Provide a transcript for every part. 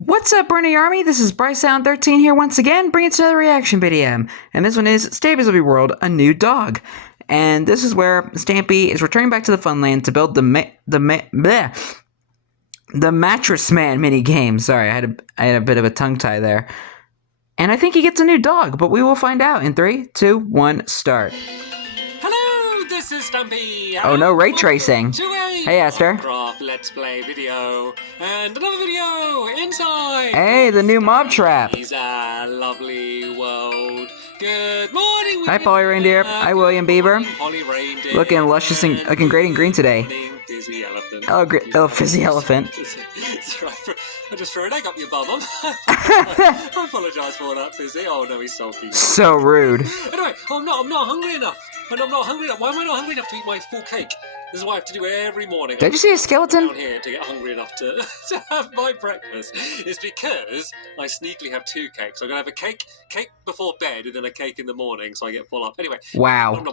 What's up, Bernie Army? This is BryceAllen13 here once again, bringing to another reaction video. And this one is Stampy's World, a new dog. And this is where Stampy is returning back to the Funland to build the Mattress Man mini game. Sorry, I had a bit of a tongue tie there. And I think he gets a new dog, but we will find out in 3, 2, 1, start. Hello, this is Stampy. Oh no, ray tracing. Hey, Esther. Minecraft Let's Play video and another video inside. Hey, the new mob trap. He's a lovely world. Good morning. Hi, Polly Reindeer. Hi, William Bieber. Polly Reindeer. Looking luscious and looking great and green today. Fizzy elephant. Oh, fizzy elephant. I just threw an egg up your bum. I apologise for that, Fizzy. Oh no, he's sulky. So rude. Anyway, I'm not hungry enough. And I'm not hungry enough. Why am I not hungry enough to eat my full cake? This is what I have to do every morning. Did you see a skeleton? Down here to get hungry enough to have my breakfast. It's because I sneakily have 2 cakes. I'm gonna have a cake before bed and then a cake in the morning, so I get full up. Anyway. Wow.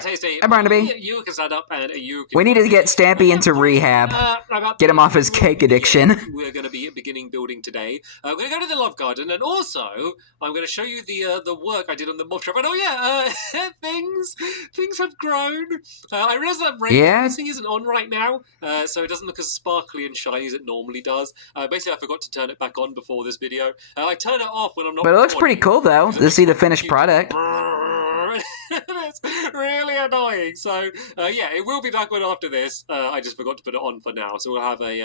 Tasty. Hi, Barnaby. You can stand up and you can... We need to get Stampy into rehab. Get him off his cake addiction. We're going to be beginning building today. We're going to go to the Love Garden, and also I'm going to show you the work I did on the mob trap. And oh yeah, things have grown. I realize that ray tracing isn't on right now, so it doesn't look as sparkly and shiny as it normally does. Basically, I forgot to turn it back on before this video. I turn it off when I'm not. But it looks pretty cool though to see the finished product. It's really annoying. So yeah, it will be back on after this. I just forgot to put it on for now. So we'll have a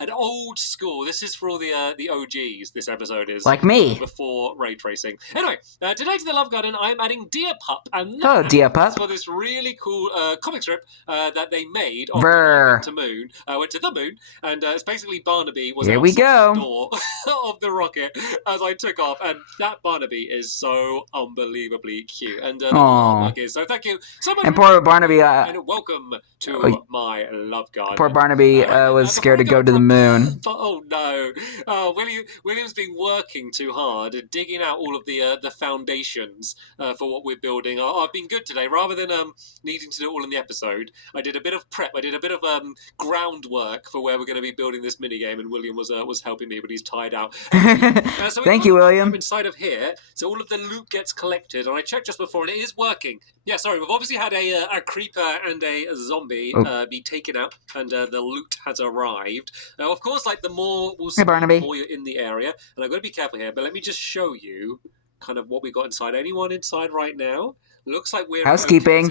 an old school. This is for all the OGs. This episode is like me before ray tracing. Anyway, today to the Love Garden, I'm adding Deer Pup, and hello, Deer Pup, for this really cool comic strip that they made on went to the moon, and it's basically Barnaby was here we go the door of the rocket as I took off, and that Barnaby is so unbelievably cute. And so thank you so much. And poor Barnaby, and welcome to my Love Garden. Poor Barnaby was scared to go to the moon. Oh no! William's been working too hard, digging out all of the foundations for what we're building. I've been good today. Rather than needing to do it all in the episode, I did a bit of prep. I did a bit of groundwork for where we're going to be building this minigame, and William was helping me, but he's tied out. So thank you, William. Inside of here, so all of the loot gets collected, and I checked just before, and it is working. Yeah, sorry, we've obviously had a creeper and a zombie be taken out, and the loot has arrived. Now, of course, like the more we'll see, the more you're in the area, and I've got to be careful here. But let me just show you kind of what we got inside. Anyone inside right now? Looks like we're housekeeping.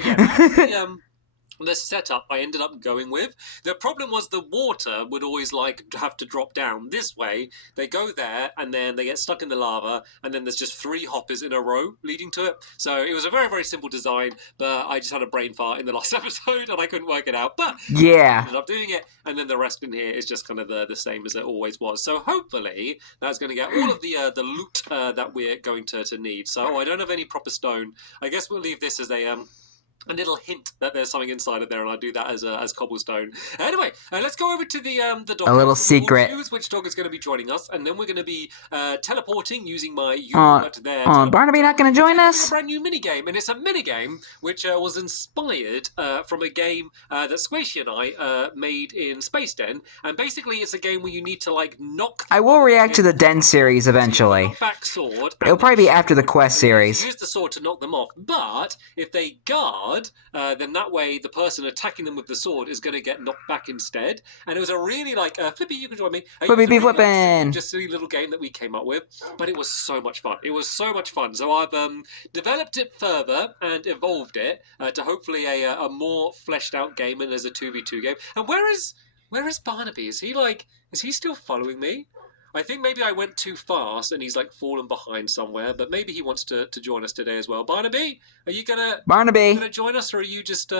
The setup I ended up going with. The problem was the water would always like have to drop down this way. They go there and then they get stuck in the lava, and then there's just 3 hoppers in a row leading to it. So it was a very, very simple design, but I just had a brain fart in the last episode and I couldn't work it out. But yeah, I ended up doing it, and then the rest in here is just kind of the same as it always was. So hopefully that's going to get all of the loot that we're going to need. So I don't have any proper stone. I guess we'll leave this as a little hint that there's something inside of there, and I'll do that as cobblestone. Anyway, let's go over to the dog. A little secret. We'll choose which dog is going to be joining us, and then we're going to be teleporting using my U-Bot there. Barnaby not going to join us? A brand new minigame, and it's a minigame which was inspired from a game that Squishy and I made in Space Den, and basically it's a game where you need to like knock... I will react to the Den series eventually. Back sword. It'll probably be after the Quest series. Use the sword to knock them off, but if they guard, then that way the person attacking them with the sword is going to get knocked back instead. And it was a really like Flippy, you can join me. Flippy be flipping. Just silly little game that we came up with, but it was so much fun. It was so much fun. So I've developed it further and evolved it to hopefully a more fleshed out game, and as a 2v2 game. And where is Barnaby? Is he still following me? I think maybe I went too fast and he's like fallen behind somewhere, but maybe he wants to join us today as well. Barnaby, are you gonna join us, or are you just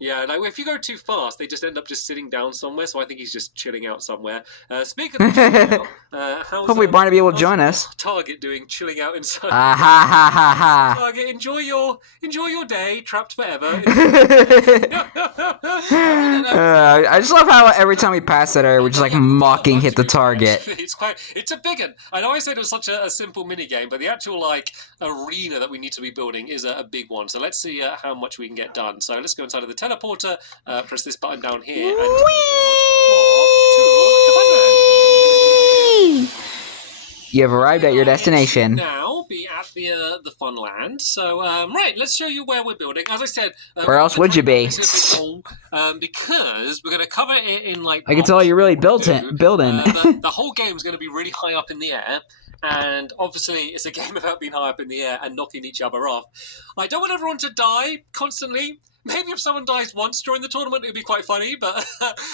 yeah, like if you go too fast, they just end up just sitting down somewhere. So I think he's just chilling out somewhere. Speaking of chilling out, hopefully Barnaby will join us. Target doing chilling out inside. Target, enjoy your day, trapped forever. I just love how every time we pass that area, we're just like mocking hit the target. It's a big one. I know I said it was such a simple mini game, but the actual like arena that we need to be building is a big one. So let's see how much we can get done. So let's go inside of the teleporter, press this button down here, and teleport to the Funland. You have arrived at your destination. Now be at the fun land. So right, let's show you where we're building. As I said, where else would you be? Because we're going to cover it in like. I can tell you're really building. The whole game is going to be really high up in the air. And obviously, it's a game about being high up in the air and knocking each other off. I don't want everyone to die constantly. Maybe if someone dies once during the tournament, it'd be quite funny, but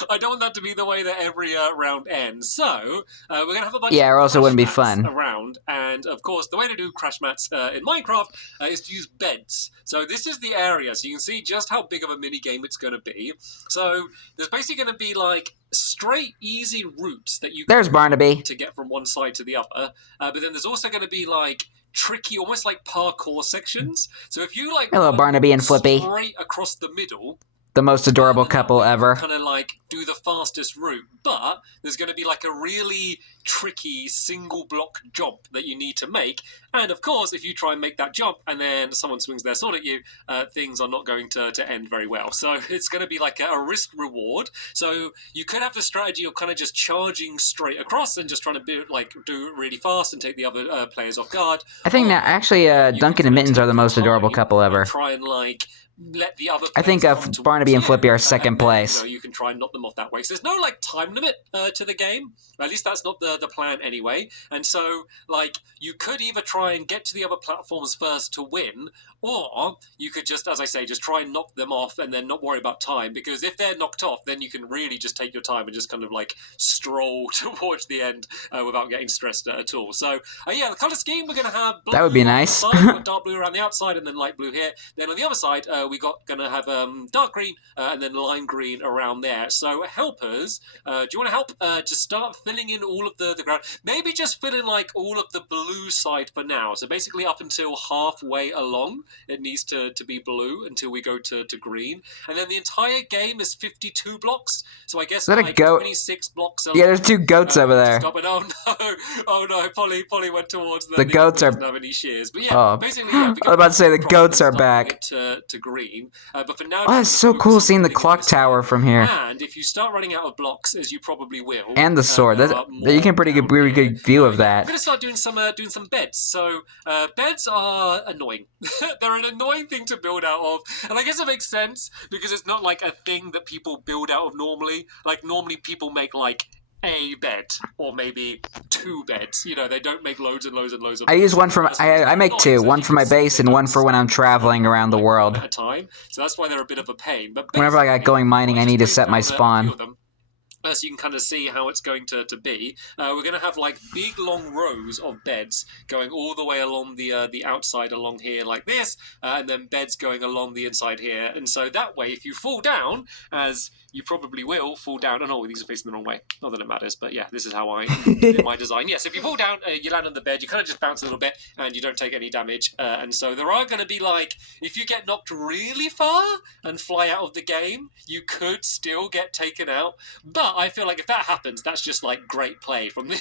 I don't want that to be the way that every round ends. So, we're going to have a bunch of or else it wouldn't be fun. Around. And, of course, the way to do crash mats in Minecraft is to use beds. So this is the area, so you can see just how big of a mini-game it's going to be. So there's basically going to be, like, straight, easy routes that you There's Barnaby. To get from one side to the other. But then there's also going to be, like, tricky, almost like parkour sections. So if you like hello Barnaby and Flippy, straight across the middle, the most adorable couple ever, kind of like do the fastest route, but there's going to be like a really tricky single block jump that you need to make, and of course if you try and make that jump and then someone swings their sword at you, things are not going to end very well. So it's going to be like a risk reward. So you could have the strategy of kind of just charging straight across and just trying to do it really fast and take the other players off guard. I think now actually Duncan and Mittens are the most adorable couple ever. Try and like let the other. I think Barnaby and Flippy are second place. You can try and knock them off that way. So there's no like time limit to the game. At least that's not the plan anyway. And so like you could either try and get to the other platforms first to win, or you could just, as I say, just try and knock them off and then not worry about time. Because if they're knocked off, then you can really just take your time and just kind of like stroll towards the end without getting stressed at all. So yeah, the color scheme we're gonna have. Blue that would be nice. Dark blue around the outside and then light blue here. Then on the other side, gonna have dark green and then lime green around there. So helpers, do you want to help to start filling in all of the ground? Maybe just fill in like all of the blue side for now. So basically up until halfway along, it needs to be blue until we go to green. And then the entire game is 52 blocks. So I guess like a goat? 26 blocks. Yeah, there's two goats over there. Oh no, Polly went towards them. The goats are. Doesn't have any shears. But yeah, basically, yeah, I was about to say the goats are back. To green. But for now, it's so cool seeing the clock tower from here. And if you start running out of blocks, as you probably will, and the sword, you can pretty good view of that. I'm going to start doing some beds. So beds are annoying. They're an annoying thing to build out of, and I guess it makes sense because it's not like a thing that people build out of normally. Like normally people make like a bed or maybe two beds. You know, they don't make loads and loads and loads of I use one for I make two, one for my base and one for when I'm traveling around the world. At a time. So that's why they're a bit of a pain. But whenever I got going mining, I need to set my spawn. So you can kind of see how it's going to be. We're going to have like big long rows of beds going all the way along the outside along here like this, and then beds going along the inside here. And so that way, if you fall down, as you probably will fall down. Oh no, these are facing the wrong way. Not that it matters, but yeah, this is how I did my design. Yes, if you fall down, you land on the bed, you kind of just bounce a little bit, and you don't take any damage. And so there are going to be like, if you get knocked really far and fly out of the game, you could still get taken out. But I feel like if that happens, that's just like great play from the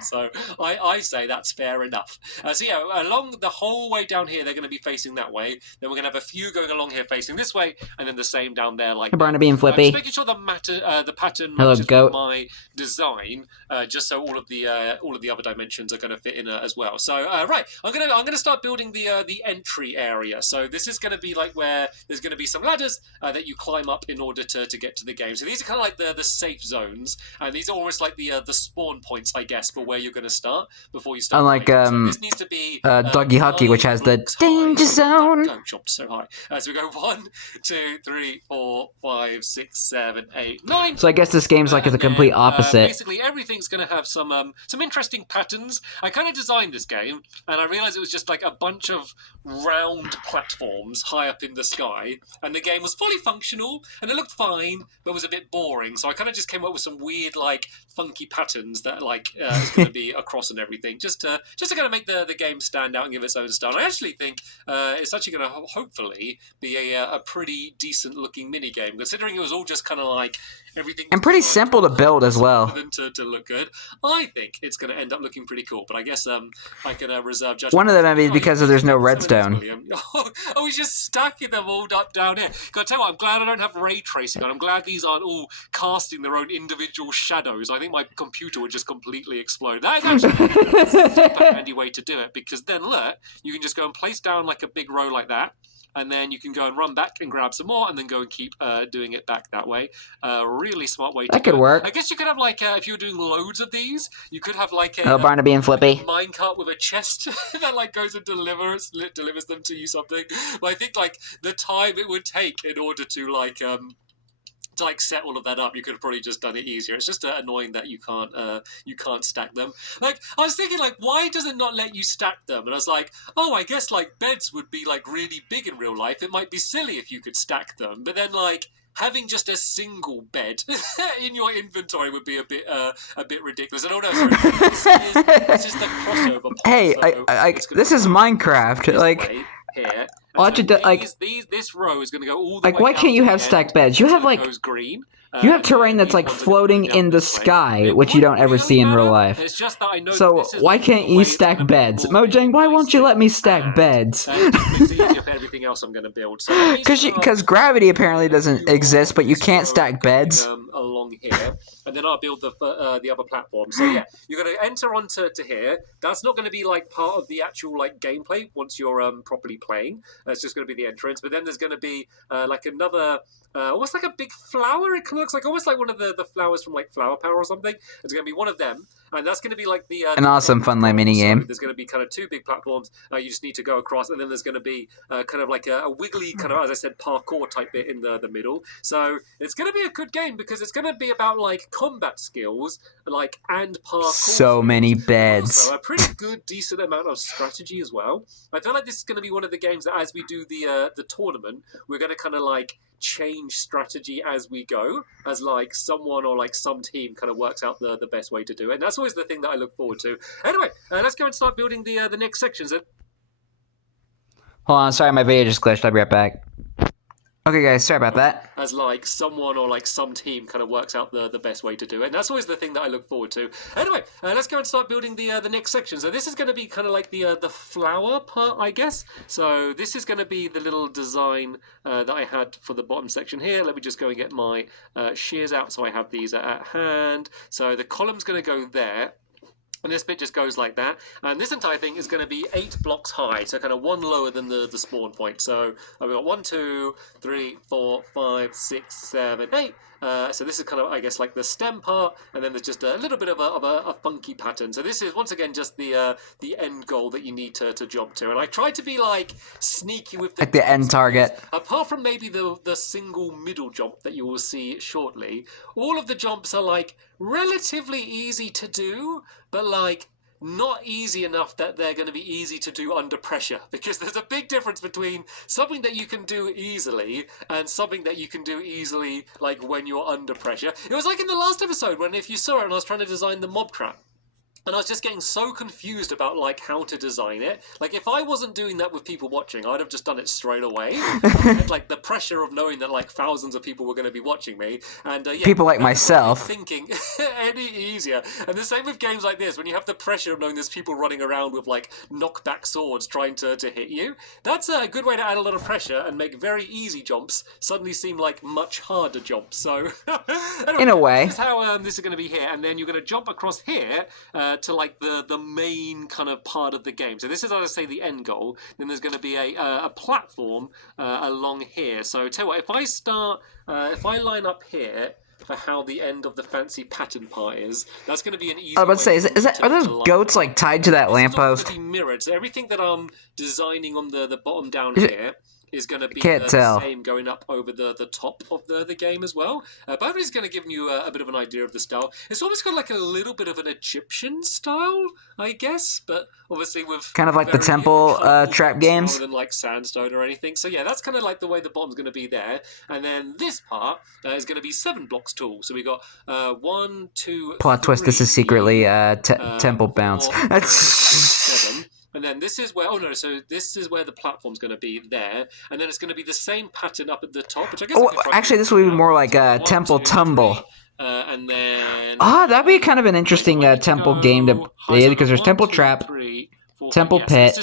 so I say that's fair enough. So yeah, along the whole way down here, they're going to be facing that way. Then we're going to have a few going along here facing this way, and then the same down there like Barnaby and Flippy. Just making sure the pattern matches with my design, just so all of the other dimensions are going to fit in as well. So right, I'm gonna start building the entry area. So this is going to be like where there's going to be some ladders that you climb up in order to get to the game. So these are kind of like the safe zones, and these are almost like the spawn points, I guess, for where you're going to start before you start. Unlike so this needs to be Doggy Hockey, which has the danger zone. Go jumped so high. So we go 1, 2, 3, 4, 5, 6, 7, 8, 9. So I guess this game's like the complete opposite. Basically, everything's going to have some interesting patterns. I kind of designed this game, and I realized it was just like a bunch of round platforms high up in the sky, and the game was fully functional, and it looked fine, but was a bit boring. So I kind of just came up with some weird, like, funky patterns that, like, is going to be across and everything, just to kind of make the game stand out and give its own style. I actually think it's actually going to hopefully be a pretty decent looking mini game, considering it was all just kind of like everything. And pretty simple to build as well. To look good. I think it's going to end up looking pretty cool, but I guess I can reserve judgment. One of them maybe because there's no redstone. Oh, he's just stacking them all up down here. Gotta tell you what, I'm glad I don't have ray tracing on. I'm glad these aren't all casting their own individual shadows. I think my computer would just completely explode. That is actually a super handy way to do it, because then look, you can just go and place down like a big row like that, and then you can go and run back and grab some more, and then go and keep doing it back that way. Really smart way to do it. That could work. I guess you could have like, if you were doing loads of these, you could have like a Barnaby and Flippy. minecart with a chest that like goes and delivers them to you something. But I think like the time it would take in order to like set all of that up, you could have probably just done it easier. It's just annoying that you can't stack them. Like, I was thinking, like, why does it not let you stack them? And I was like, oh, I guess like beds would be like really big in real life. It might be silly if you could stack them, but then like having just a single bed in your inventory would be a bit ridiculous. And oh no, sorry, this is the crossover point. Hey, so this is Minecraft. Like, here. Watch so it, like, this row is going to go all the like, way why down can't you to the have end, stacked beds? You have, like, goes green. You have terrain that's, like, floating in the sky, which you don't ever see in real life. It's just that I know So, why can't you stack beds? Mojang, why won't you let me stack beds? It just makes it easier for everything else I'm going to build. So Because gravity apparently doesn't exist, but you can't stack beds. Along here, and then I'll build the other platform. So yeah, you're going to enter onto here. That's not going to be like part of the actual like gameplay once you're properly playing. It's just going to be the entrance. But then there's going to be like another, almost like a big flower. It looks like almost like one of the flowers from like Flower Power or something. It's going to be one of them, and that's going to be like the an awesome Funland mini game. So there's going to be kind of two big platforms. You just need to go across, and then there's going to be kind of like a wiggly kind of, as I said, parkour type bit in the middle. So it's going to be a good game because it's going to be about like combat skills, like and parkour. So many beds. Also, a pretty good, decent amount of strategy as well. I feel like this is going to be one of the games that, as we do the tournament, we're going to kind of like change strategy as we go, as like someone or like some team kind of works out the best way to do it. And that's always the thing that I look forward to. Anyway, let's go and start building the next sections. Hold on, sorry, my video just glitched. I'll be right back. Okay, guys, sorry about that. As like someone or like some team kind of works out the best way to do it. And that's always the thing that I look forward to. Anyway, let's go and start building the next section. So this is going to be kind of like the flower part, I guess. So this is going to be the little design that I had for the bottom section here. Let me just go and get my shears out so I have these at hand. So the column's going to go there. And this bit just goes like that. And this entire thing is going to be 8 blocks high, so kind of one lower than the spawn point. So we've got 1, 2, 3, 4, 5, 6, 7, 8. So this is kind of, I guess, like the stem part, and then there's just a little bit of a funky pattern. So this is, once again, just the end goal that you need to jump to. And I tried to be, like, sneaky with like the end target. Apart from maybe the single middle jump that you will see shortly, all of the jumps are, like, relatively easy to do, but, like, not easy enough that they're going to be easy to do under pressure, because there's a big difference between something that you can do easily and something that you can do easily like when you're under pressure. It was like in the last episode when, if you saw it, and I was trying to design the mob trap, and I was just getting so confused about like how to design it. Like if I wasn't doing that with people watching, I'd have just done it straight away. I had like the pressure of knowing that like thousands of people were going to be watching me, and yeah, people like myself thinking any easier. And the same with games like this, when you have the pressure of knowing there's people running around with like knockback swords trying to hit you. That's a good way to add a lot of pressure and make very easy jumps suddenly seem like much harder jumps. So anyway, in a way, this is how this is going to be here, and then you're going to jump across here to like the main kind of part of the game. So this is, as I say, the end goal. Then there's going to be a platform along here. So tell you what, if I line up here for how the end of the fancy pattern part is, that's going to be an easy. I was about to say, are those goats like tied to that lamppost? It's mirrored. So everything that I'm designing on the bottom down here is going to be the same going up over the top of the game as well. But hopefully it's going to give you a bit of an idea of the style. It's almost got like a little bit of an Egyptian style, I guess, but obviously with kind of like the temple trap games, rather than like sandstone or anything. So yeah, that's kind of like the way the bottom's going to be there. And then this part is going to be 7 blocks tall. So we got 1, 2. Plot twist: this is secretly temple bounce. 4, 7. And then this is where, so this is where the platform's going to be there. And then it's going to be the same pattern up at the top, which I guess... actually, this will be more like a temple tumble. And then... that'd be kind of an interesting temple game to play, because there's temple trap, temple pit,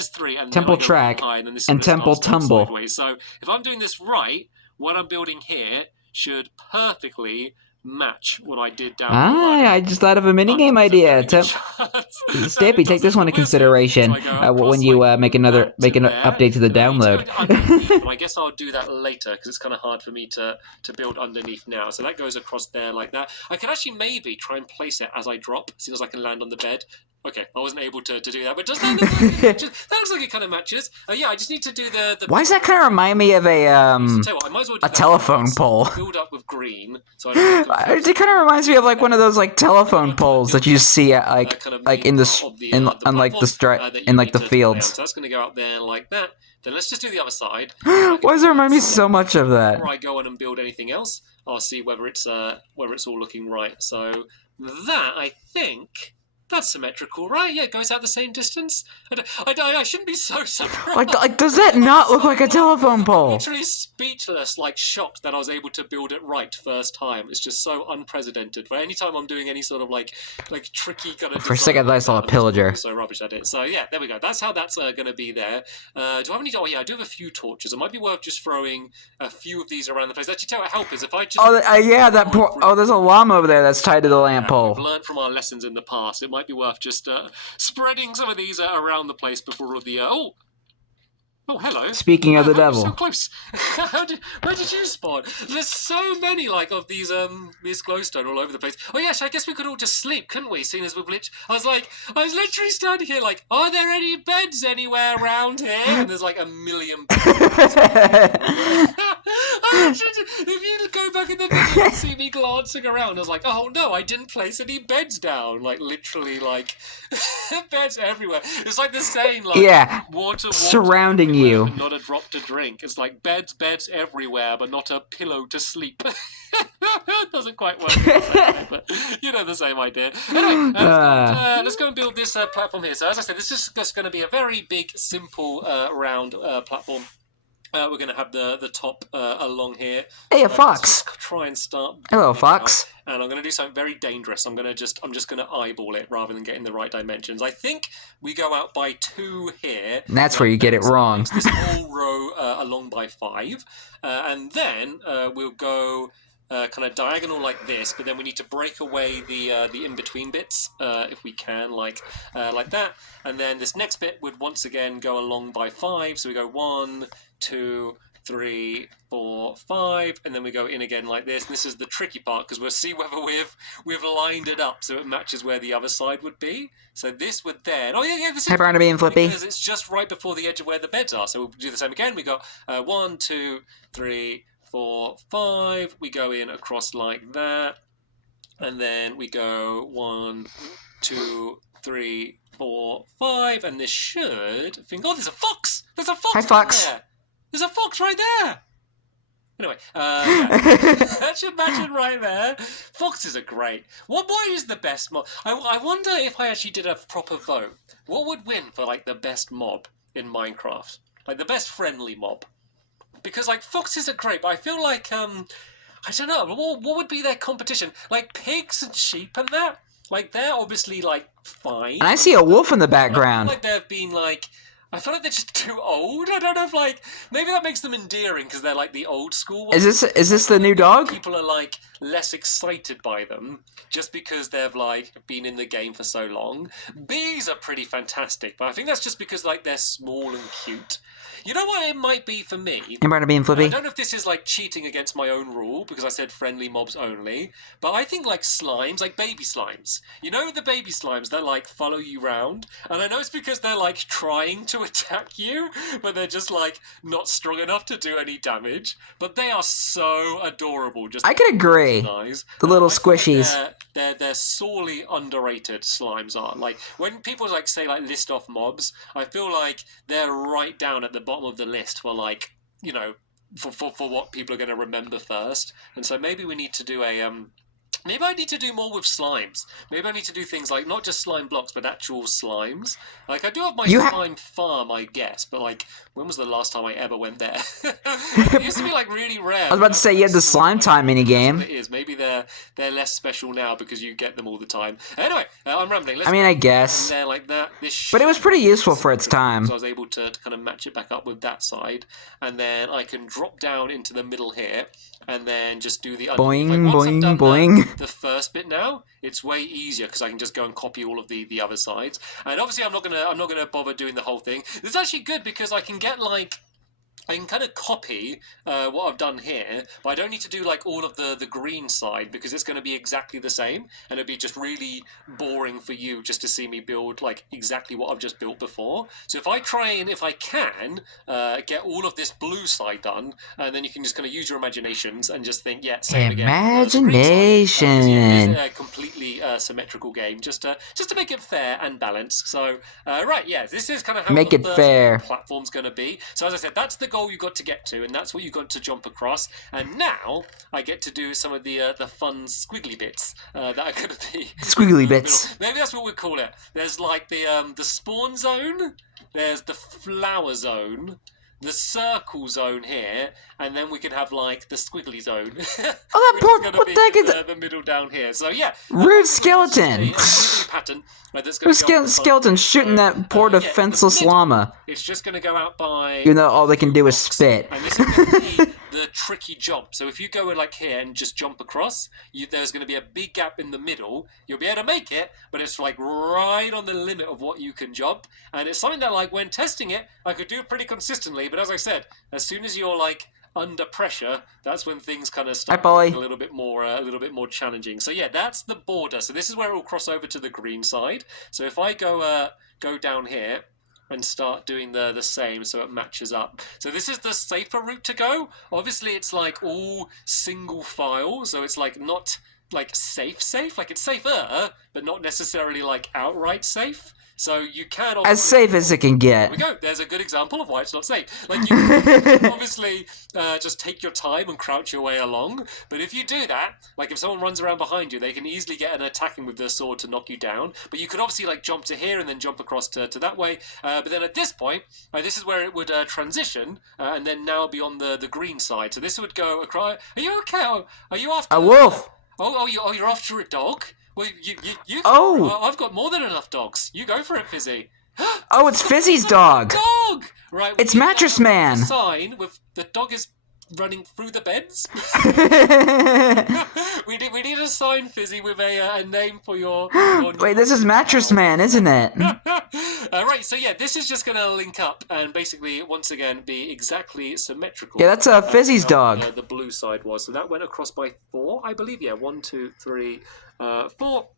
temple track, and temple tumble. So if I'm doing this right, what I'm building here should perfectly match what I did down below. I just thought of a minigame idea. Stampy, take this one into consideration when you make an update to the download. And I guess I'll do that later because it's kind of hard for me to build underneath now. So that goes across there like that. I could actually maybe try and place it as I drop, as soon as I can land on the bed. Okay, I wasn't able to do that, but does that look like it matches? That looks like it kind of matches. Yeah, I just need to do the Why does that kind of remind me of a telephone pole? Build up with green, so I it kind of reminds me of like one of those like telephone poles that you see at like in the fields. So that's going to go out there like that. Then let's just do the other side. Why does it remind me so much of that? Before I go on and build anything else, I'll see whether it's all looking right. So that, I think, that's symmetrical, right? Yeah, it goes out the same distance. I shouldn't be so surprised. Like, does that not look like a telephone pole? Literally speechless, like shocked that I was able to build it right first time. It's just so unprecedented. But anytime I'm doing any sort of like tricky kind of. For a second, I saw a pillager. So rubbish at it. So yeah, there we go. That's how that's going to be there. Do I have any? Oh yeah, I do have a few torches. It might be worth just throwing a few of these around the place. Actually, tell what help is if I just. Yeah, that poor. Oh, there's a llama over there that's tied to the lamp pole. We've learned from our lessons in the past. It might be worth just spreading some of these around the place before all of the. Oh, hello. Speaking of the devil. So close. Where did you spawn? There's so many of these glowstone all over the place. Oh yes, I guess we could all just sleep, couldn't we? Seeing as we've I was literally standing here are there any beds anywhere around here? And there's like a million beds. If you go back in the video and see me glancing around, I was like, oh no, I didn't place any beds down. Literally beds everywhere. It's like the saying water surrounding you. Not a drop to drink. It's like beds everywhere, but not a pillow to sleep. Doesn't quite work, but you know the same idea. Anyway, let's go and build this platform here. So as I said, this is just going to be a very big, simple, round platform. We're going to have the top along here. Hey, a fox. Try and start. Hello, fox. And I'm going to do something very dangerous. I'm just going to eyeball it rather than getting the right dimensions. I think we go out by 2 here. And that's where you get it wrong. This whole row along by 5, and then we'll go. Kind of diagonal like this, but then we need to break away the in-between bits if we can, like that. And then this next bit would once again go along by 5. So we go 1, 2, 3, 4, 5, and then we go in again like this. And this is the tricky part because we'll see whether we've lined it up so it matches where the other side would be. So this would then. Oh yeah. This is Barnaby and Flippy. Because it's just right before the edge of where the beds are. So we'll do the same again. We got 1, 2, 3. 4, 5, we go in across like that, and then we go 1, 2, 3, 4, 5, and this should think. Oh, there's a fox! There's a fox! Hi, fox! Right there. There's a fox right there! Anyway, that should match it right there. Foxes are great. What is the best mob? I wonder if I actually did a proper vote. What would win for the best mob in Minecraft? The best friendly mob? Because foxes are great, but I feel I don't know, what would be their competition? Pigs and sheep and that? They're obviously fine. And I see a wolf in the background. I feel they've been I feel they're just too old. I don't know if maybe that makes them endearing because they're the old school ones. Is this the new dog? People are less excited by them just because they've been in the game for so long. Bees are pretty fantastic, but I think that's just because they're small and cute. You know what it might be for me? And Barnaby and Flippy. I don't know if this is cheating against my own rule because I said friendly mobs only, but I think slimes, baby slimes. You know the baby slimes that follow you round, and I know it's because they're trying to attack you, but they're just not strong enough to do any damage. But they are so adorable. Just I can agree. Nice. The little squishies. They're sorely underrated. Slimes are when people say list off mobs, I feel they're right down at the bottom of the list for for what people are going to remember first. And so maybe we need to do a Maybe I need to do more with slimes. Maybe I need to do things like not just slime blocks, but actual slimes. Like, I do have my slime farm, I guess, but, like, when was the last time I ever went there? It used to be, like, really rare. I was about to say, you had the slime time minigame. It is. Maybe they're less special now because you get them all the time. Anyway, I'm rambling. I mean, I guess. And they're like that. But it was pretty useful for its time. So I was able to kind of match it back up with that side. And then I can drop down into the middle here. And then just do the boing, boing, boing. The first bit now, it's way easier because I can just go and copy all of the other sides. And obviously, I'm not gonna bother doing the whole thing. It's actually good because I can get like. I can kind of copy what I've done here, but I don't need to do like all of the green side because it's going to be exactly the same, and it'd be just really boring for you just to see me build like exactly what I've just built before. So if I try and if I can get all of this blue side done, and then you can just kind of use your imaginations and just think, yeah, same again. Imagination. It's a completely symmetrical game, just to make it fair and balanced. So right, yeah, this is kind of how make it fair. Platform's going to be. So as I said, that's the goal you got to get to, and that's what you got to jump across. And now I get to do some of the fun squiggly bits that are going to be squiggly bits. Maybe that's what we call it. There's like the spawn zone. There's the flower zone. The circle zone here, and then we can have like the squiggly zone. Oh, that poor, what the heck is the middle down here? So yeah, rude skeleton. Pattern. Skeleton shooting that poor defenseless llama. It's just going to go out by. Even though all they can do is spit. And this is going to be the tricky jump. So if you go like here and just jump across, there's going to be a big gap in the middle. You'll be able to make it, but it's like right on the limit of what you can jump. And it's something that like when testing it, I could do pretty consistently. But as I said, as soon as you're like under pressure, that's when things kind of start a little bit more challenging. So yeah, that's the border. So this is where it will cross over to the green side. So if I go down here and start doing the same so it matches up. So this is the safer route to go. Obviously it's like all single file, so it's like not like safe, like it's safer, but not necessarily like outright safe. So you can as safe as it can get. There we go. There's a good example of why it's not safe. Like you can obviously just take your time and crouch your way along. But if you do that, like if someone runs around behind you, they can easily get an attacking with their sword to knock you down. But you could obviously like jump to here and then jump across to that way. But then at this point, this is where it would transition and then now be on the green side. So this would go across. Are you okay? Are you after a wolf? You're after a dog? Well, you. Oh! I've got more than enough dogs. You go for it, Fizzy. Oh, it's Fizzy's dog. Dog. Right. It's Mattress Man. Sign with the dog is running through the beds. we need a sign, Fizzy, with a name for your Wait, this is Mattress Man, isn't it? Right, so yeah, this is just going to link up and basically, once again, be exactly symmetrical. Yeah, that's Fizzy's dog. The blue side was. So that went across by 4, I believe. Yeah, 1, 2, 3, 4.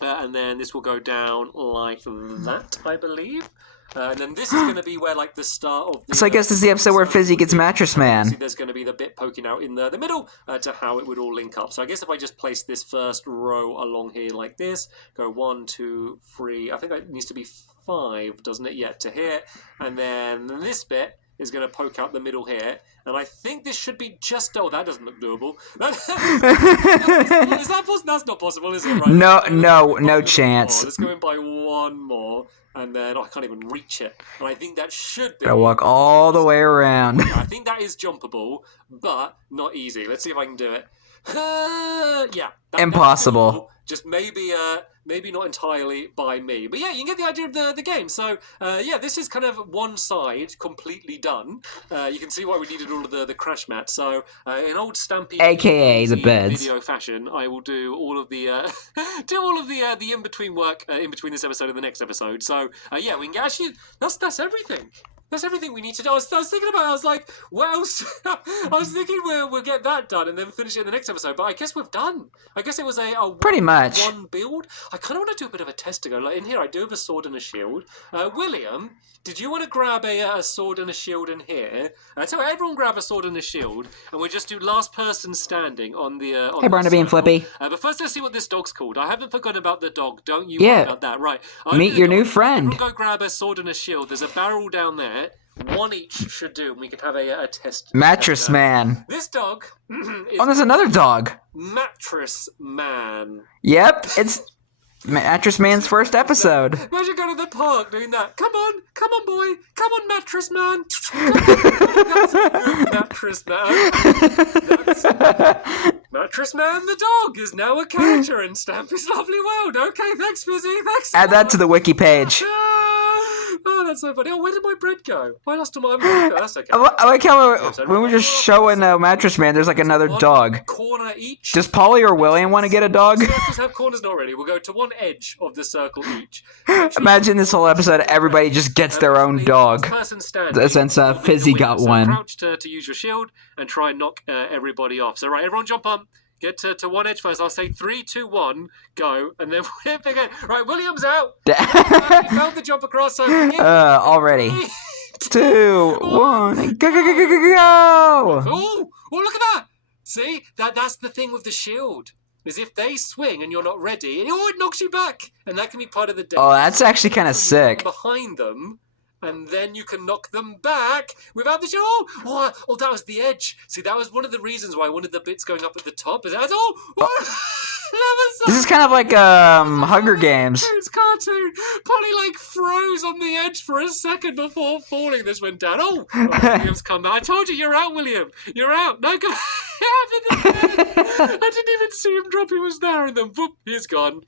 And then this will go down like that, I believe. And then this is going to be where, like, the start of the... So I guess this is the episode where Fizzy gets Mattress Man. There's going to be the bit poking out in the middle to how it would all link up. So I guess if I just place this first row along here like this, go 1, 2, 3... I think it needs to be 5, doesn't it? Yeah, to here. And then this bit is going to poke out the middle here. And I think this should be just... Oh, that doesn't look doable. Is that possible? That's not possible, is it? Right? No chance. Let's go in by 1 more. And then I can't even reach it. And I think that should be... Gotta walk all the way around. I think that is jumpable, but not easy. Let's see if I can do it. Yeah. Impossible. Just maybe not entirely by me. But yeah, you can get the idea of the game. So yeah, this is kind of one side completely done. You can see why we needed all of the crash mats. So in old Stampy, aka the beds, video fashion, I will do all of the the in between work in between this episode and the next episode. So yeah, we can actually that's everything. That's everything we need to do. I was thinking about it. I was like, what else? I was thinking we'll get that done and then finish it in the next episode. But I guess we've done. I guess it was a pretty much one build. I kind of want to do a bit of a test to go. Like in here, I do have a sword and a shield. William, did you want to grab a sword and a shield in here? Tell everyone grab a sword and a shield, and we'll just do last person standing on the. Hey, Barnaby and Flippy. But first, let's see what this dog's called. I haven't forgotten about the dog. Don't you worry about that. Right. Meet your new friend. Everyone go grab a sword and a shield. There's a barrel down there. One each should do, and we can have a test. Mattress Man. This dog is Oh, there's another dog. Mattress Man. Yep, it's Mattress Man's first episode. Imagine going to the park doing that. Come on, boy. Come on, Mattress Man. That's a good Mattress Man. Mattress Man the dog is now a character in Stampy's Lovely World. Okay, thanks, Fizzy. Thanks. Add that to the wiki page. Oh, that's so funny. Oh, where did my bread go? I lost my bread. That's okay. I like how when we're just showing Mattress Man, there's like another dog. Corner each. Does Polly or William want to get a dog? Circles have corners already. We'll go to one edge of the circle each. Imagine this whole episode, everybody just gets their own dog. Since Fizzy got one. Crouch to use your shield and try and knock everybody off. So, right, everyone jump up. Get to one edge first. I'll say 3, 2, 1, go, and then we'll begin. Right, William's out. You found the jump across. So already. 2, 1, go! Oh, look at that! See, that's the thing with the shield. Is if they swing and you're not ready, and it knocks you back, and that can be part of the day. Oh, that's actually kind of sick. Behind them. And then you can knock them back without the shield. Oh, that was the edge. See, that was one of the reasons why one of the bits going up at the top is that. This is kind of like Hunger Games. It's cartoon. Polly like froze on the edge for a second before falling. This went down. William's come back. I told you, you're out, William. You're out. No, go. I didn't even see him drop. He was there, and then whoop, he's gone.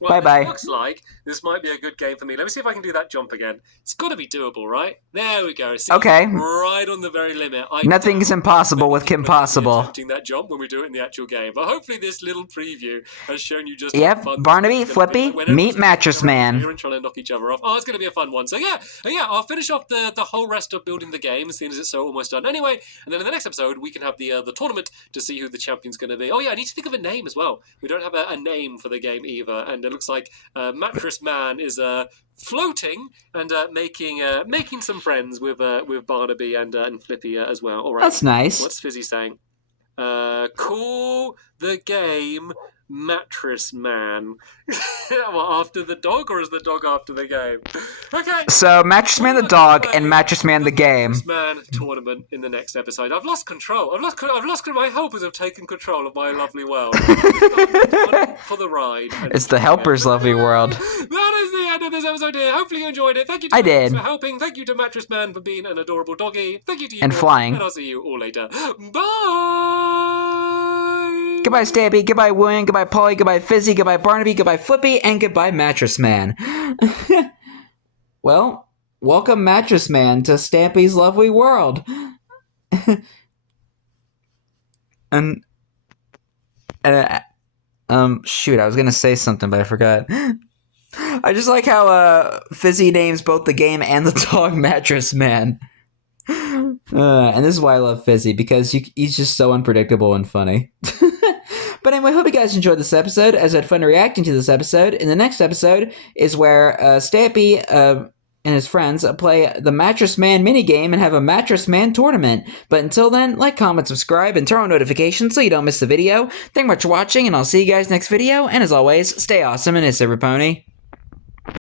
Well, bye. Looks like this might be a good game for me. Let me see if I can do that jump again. It's got to be doable, right? There we go. See, okay. Right on the very limit. Nothing is impossible with Kim Possible. Attempting that jump when we do it in the actual game, but hopefully this little preview has shown you just. Yep, Barnaby, Flippy, meet Mattress Man. And trying to knock each other off. Oh, it's going to be a fun one. So yeah, I'll finish off the whole rest of building the game, seeing as it's so almost done anyway. And then in the next episode, we can have the tournament to see who the champion's going to be. Oh yeah, I need to think of a name as well. We don't have a name for the game either, and it looks like Mattress Man is floating and making some friends with Barnaby and Flippy as well. All right, that's nice. What's Fizzy saying? Call the game Mattress Man. Well, after the dog, or is the dog after the game? Okay. So Mattress Man the dog and Mattress Man the game. Mattress Man tournament in the next episode. I've lost control. I've lost. My helpers have taken control of my lovely world. For the ride. It's the helpers' lovely world. That is the end of this episode here. Hopefully you enjoyed it. Thank you to did. for helping. Thank you to Mattress Man for being an adorable doggy. Thank you to you and all, flying. And I'll see you all later. Bye. Goodbye, Stampy. Goodbye, William. Goodbye, Polly. Goodbye, Fizzy. Goodbye, Barnaby. Goodbye, Flippy. And goodbye, Mattress Man. Well, welcome, Mattress Man, to Stampy's lovely world. Shoot, I was gonna say something, but I forgot. I just like how Fizzy names both the game and the dog Mattress Man. And this is why I love Fizzy, because he's just so unpredictable and funny. But anyway, hope you guys enjoyed this episode, as I had fun reacting to this episode. In the next episode is where Stampy and his friends play the Mattress Man minigame and have a Mattress Man tournament. But until then, like, comment, subscribe, and turn on notifications so you don't miss the video. Thank you much for watching, and I'll see you guys next video. And as always, stay awesome and it's every pony.